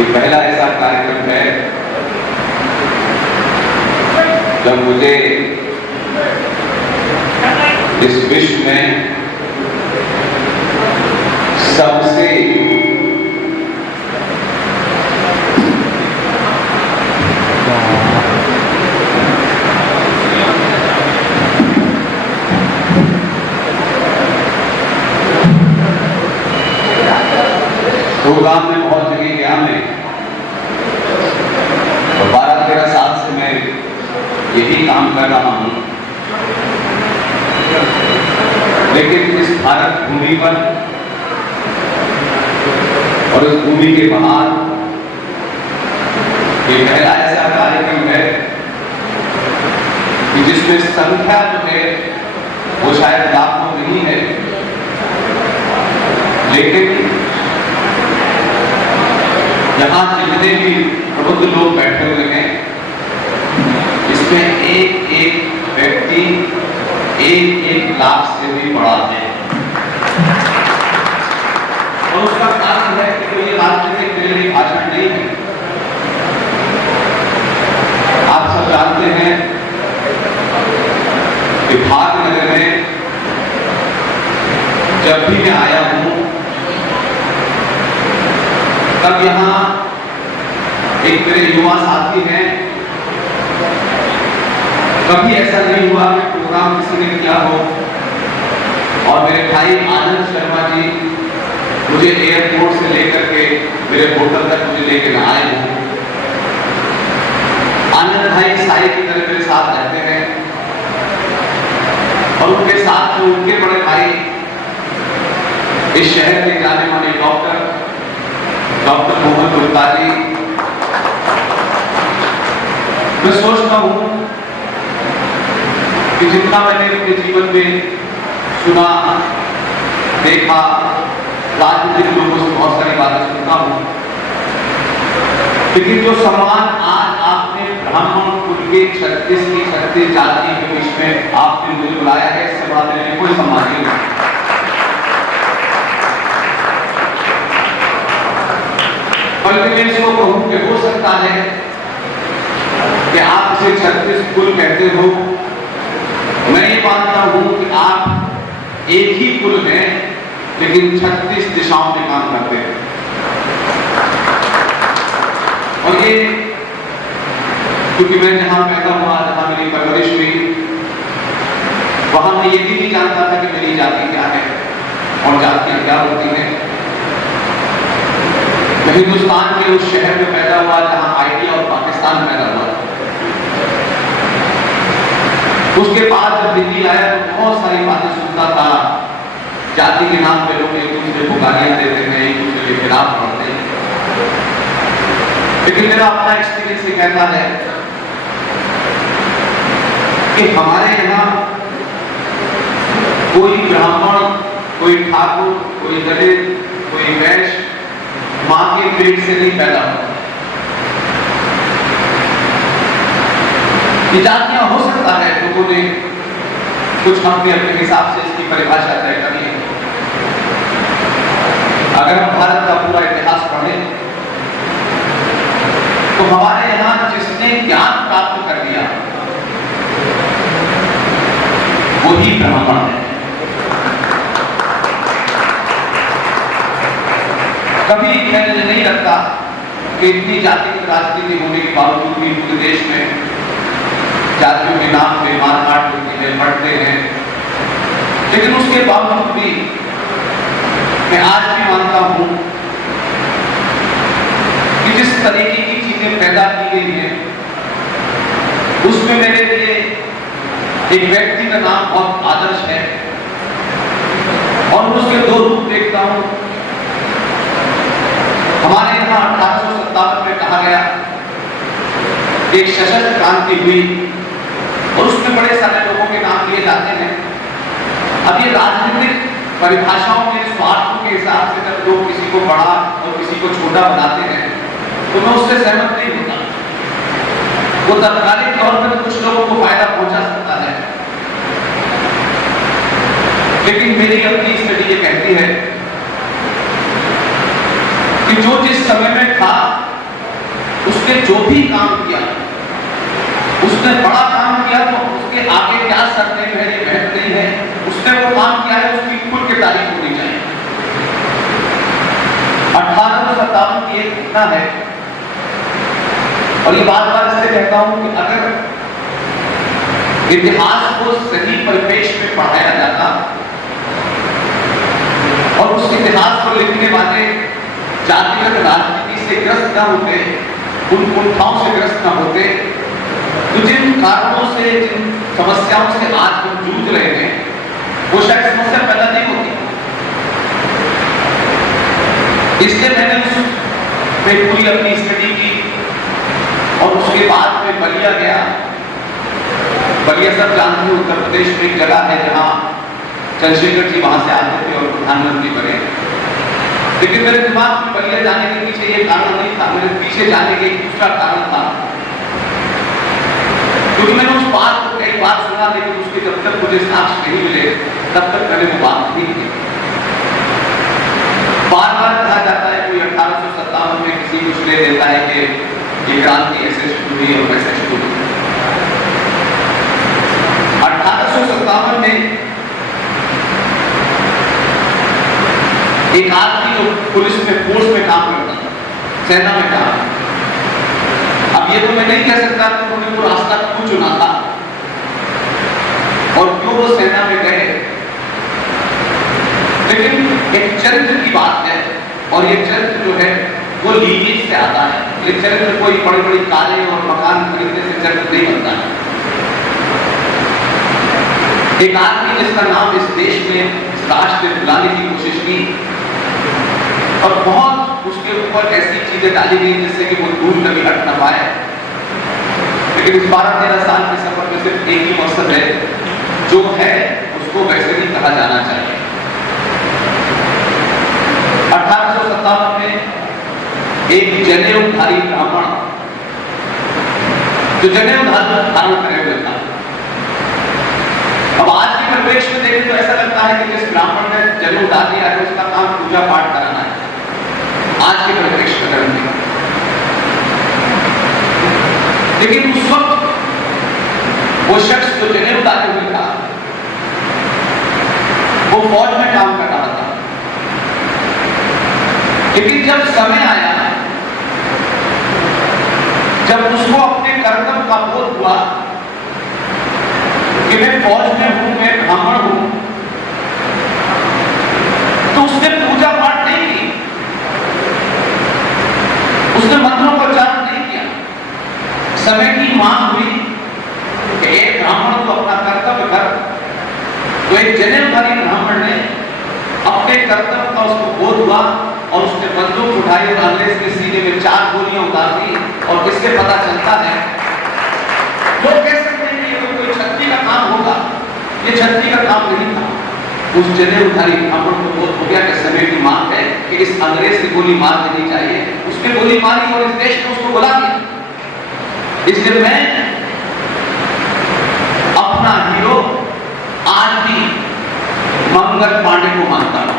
ये पहला ऐसा कार्यक्रम है जब मुझे इस विश्व में सबसे प्रोग्राम में बहुत जगह गया मैं, तो 12-13 साल से मैं यही काम कर रहा हूं, लेकिन इस भारत भूमि पर और इस भूमि के बाहर ये पहला ऐसा कार्यक्रम है कि जिसमें संख्या जो है वो शायद लाखों नहीं है, लेकिन यहाँ जितने भी प्रबुद्ध लोग बैठे हुए हैं, इसमें एक एक व्यक्ति 1-1 लाख से भी बड़ा है। और उसका कारण है कि कोई राजनीतिक मेरे लिए भाषण नहीं है। आप सब जानते हैं कि भाग्यनगर में जब भी मैं आया हूं तब यहाँ एक मेरे युवा साथी हैं, कभी ऐसा नहीं हुआ कि प्रोग्राम किसी ने किया हो और मेरे भाई आनंद शर्मा जी मुझे एयरपोर्ट से लेकर के मेरे होटल तक मुझे लेकर आए हों। आनंद भाई साई की तरह मेरे साथ रहते हैं और उनके साथ में उनके बड़े भाई इस शहर के जाने वाले डॉक्टर मोहन गुप्ता जी। मैं सोचता हूं कि जितना मैंने अपने जीवन में सुना, देखा, राजनीतिक लोगों से बहुत सारी बातें सुनता हूं, लेकिन जो सम्मान आज आपने ब्राह्मण कुल के 36 जाति के बीच में आपने मुझे बुलाया है, इससे बड़ा मेरे लिए कोई सम्मान नहीं है। बल्कि मैं इसको कहूं कि हो सकता है कि आप इसे 36 कुल कहते हो, मैं ये मानता हूं कि आप एक ही कुल हैं लेकिन 36 दिशाओं में काम करते हैं। और ये क्योंकि मैं जहां पैदा हुआ, जहां मेरी परवरिश हुई, वहां मैं ये भी नहीं जानता था कि मेरी जाति क्या है और जातियां क्या होती हैं। मैं हिंदुस्तान के उस शहर में पैदा हुआ जहां इंडिया और पाकिस्तान पैदा हुआ। उसके बाद जब दिल्ली आया तो बहुत सारी बातें सुनता था, जाति के नाम पे लोग एक दूसरे को गालियां देते हैं, एक दूसरे के खिलाफ लड़ते हैं। लेकिन मेरा अपना एक्सपीरियंस ये कहता है कि हमारे यहाँ कोई ब्राह्मण, कोई ठाकुर, कोई दलित, कोई वैश्य मां के पेट से नहीं पैदा होता। जातियां हो सकता है लोगों ने कुछ अपने हिसाब से इसकी परिभाषा तय करी है। अगर हम भारत का पूरा इतिहास पढ़ें तो हमारे यहां जिसने ज्ञान प्राप्त कर लिया वही ब्राह्मण है। कभी मैंने नहीं लगता कि इतनी जाति राजनीति होने के बावजूद भी पूरे देश में जातियों के नाम पे मारकाट होती है, बढ़ते हैं, लेकिन उसके बावजूद भी मैं आज भी मानता हूं कि जिस तरीके की चीजें पैदा की गई हैं उसमें मेरे लिए एक व्यक्ति का नाम बहुत आदर्श है और उसके 2 रूप देखता हूं। हमारे यहाँ 1857 में कहा गया एक सशस्त्र क्रांति हुई और उसमें बड़े सारे लोगों के नाम लिए जाते हैं। अब ये राजनीतिक परिभाषाओं में स्वार्थों के हिसाब से जब लोग किसी को बड़ा और किसी को छोटा बनाते हैं तो मैं उससे सहमत नहीं होता। वो तत्कालिक तौर पर कुछ लोगों को फायदा पहुंचा सकता है, लेकिन मेरी अपनी स्टडी ये कहती है कि जो जिस समय में था उसने जो भी काम किया, उसने बड़ा काम किया तो उसके आगे क्या सरनेम है ये महत्व नहीं है, उसने वो काम किया है उसकी खुल के तारीफ होनी चाहिए। 1857 की एक घटना है और ये बार-बार इसलिए कहता हूं कि अगर इतिहास को सही परिपेक्ष में पढ़ाया जाता और उस इतिहास को लिखने वाले जातिगत राजनीति से ग्रस्त न होते, उन कुंठाओं से ग्रस्त न होते, तो जिन कारणों से, जिन समस्याओं से आज हम जूझ रहे हैं, वो शायद समस्या पैदा नहीं होती। इसलिए मैंने उसमें पूरी अपनी स्टडी की और उसके बाद में बलिया गया। बलिया सब जानते हैं, उत्तर प्रदेश में एक जगह है जहां चंद्रशेखर जी वहां से आते थे और प्रधानमंत्री बने। लेकिन मेरे दिमाग में बलिया जाने के पीछे ये कारण नहीं था, मेरे पीछे जाने के एक दूसरा कारण था, क्योंकि मैंने उस बात को कई बार सुना, लेकिन उसके जब तक मुझे साक्ष्य नहीं मिले तब तक मैंने वो बात नहीं की। बार बार कहा जाता है कोई 1857 में किसी को श्रेय देता है कि ये क्रांति ऐसे शुरू हुई और वैसे शुरू हुई। 1857 में एक आदमी जो पुलिस में फोर्स में काम करता था, सेना में काम। अब ये तो मैं नहीं कह सकता कि उन्होंने वो रास्ता क्यों चुना था और क्यों वो सेना में गए, लेकिन एक चरित्र की बात है और ये चरित्र जो है वो लीनिएज से आता है। ये चरित्र कोई बड़ी बड़ी कारें और मकान खरीदने से चरित्र नहीं बनता है। एक आदमी जिसका नाम इस देश में, इस राष्ट्र ने बुलाने की कोशिश की और बहुत उसके ऊपर ऐसी चीजें डाली गई जिससे कि वो दूर कभी हट न पाए, लेकिन इस 12-13 साल के सफर में सिर्फ एक ही मकसद है, जो है उसको वैसे ही कहा जाना चाहिए। 1857 में एक जनेऊधारी ब्राह्मण जो जनेऊ धारण करे हुए था। अब आज के परिप्रेक्ष्य में देखें तो ऐसा लगता है कि जिस ब्राह्मण ने जनेऊ डाल दिया है उसका काम पूजा पाठ कराना है, आज के परिप्रेक्ष्य में करने। लेकिन उस वक्त वो शख्स जो जनेऊ डाले हुए था वो फौज में काम कर रहा था। लेकिन जब समय आया, जब उसको अपने कर्तव्य का बोध हुआ कि मैं फौज में हूं, मैं ब्राह्मण हूं, तो उसने पूजा पाठ नहीं की, उसने मंत्रों का उच्चारण नहीं किया। समय की मांग हुई कि एक ब्राह्मण को अपना कर्तव्य कर, तो एक जनेऊधारी ब्राह्मण ने अपने कर्तव्य का उसको बोध हुआ और उसने बंदूक उठाई और अंग्रेज के सीने में 4 गोलियां उतार दी। और इससे पता चलता है, लोग कह सकते हैं कि ये तो कोई छत्री का काम होगा, ये छत्री का काम नहीं था। उस जनेऊधारी ब्राह्मण को बोध हो गया कि समय की मांग है कि इस अंग्रेज की गोली मार देनी चाहिए। उसने गोली मारी और इस देश ने उसको बुला दिया। इसलिए मैं अपना हीरो आज भी मंगल पांडे को मानता हूं।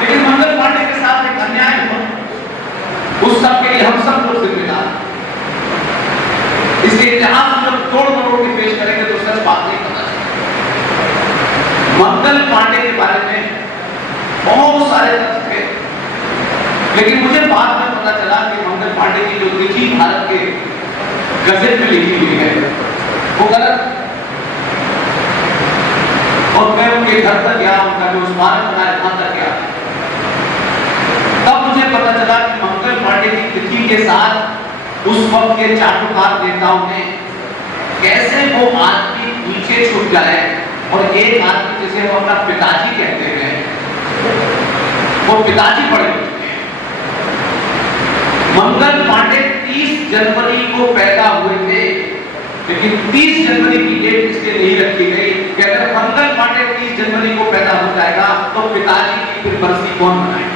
लेकिन मंगल पांडे के साथ एक अन्याय हुआ, उस सब के लिए हम सब लोग जिम्मेदार। इसके इतिहास में जब तोड़ मरोड़ के पेश करेंगे तो सच बात नहीं पता चलेगी। मंगल पांडे के बारे में बहुत सारे तथ्य थे, लेकिन मुझे बाद में पता चला कि मंगल पांडे की जो लिखी भारत के गजल में लिखी हुई है वो गलत। और मैं उनके घर तक गया, उनका जो स्मारक बनाया वहां तक गया, तब मुझे पता चला कि मंगल पांडे की तिथि के साथ उस वक्त के चाटुकार नेताओं ने कैसे वो आदमी पीछे छूट जाए और एक आदमी जिसे वो अपना पिताजी कहते हैं, वो पिताजी पड़े हुए थे। मंगल पांडे 30 जनवरी को पैदा हुए थे, लेकिन 30 जनवरी की डेट इसलिए नहीं रखी गई कि अगर मंगल पांडे 30 जनवरी को पैदा हो जाएगा तो पिताजी की फिर बरसी कौन मनाएगा।